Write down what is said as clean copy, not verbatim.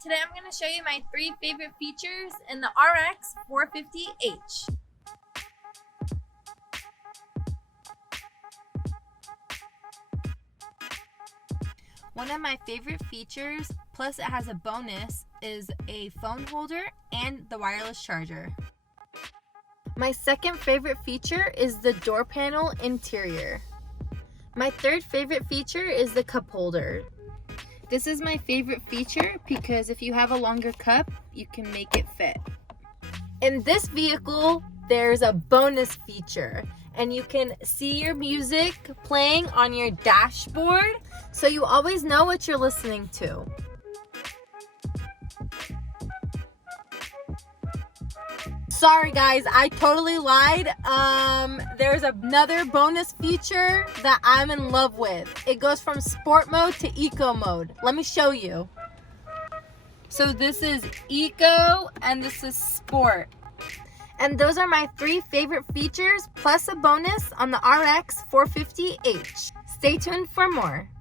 Today I'm going to show you my 3 favorite features in the RX450H. One of my favorite features, plus it has a bonus, is a phone holder and the wireless charger. My second favorite feature is the door panel interior. My third favorite feature is the cup holder. This is my favorite feature because if you have a longer cup, you can make it fit. In this vehicle, there's a bonus feature, and you can see your music playing on your dashboard, so you always know what you're listening to. Sorry guys, I totally lied. There's another bonus feature that I'm in love with. It goes from sport mode to eco mode. Let me show you. So this is eco and this is sport. And those are my 3 favorite features plus a bonus on the RX450H. Stay tuned for more.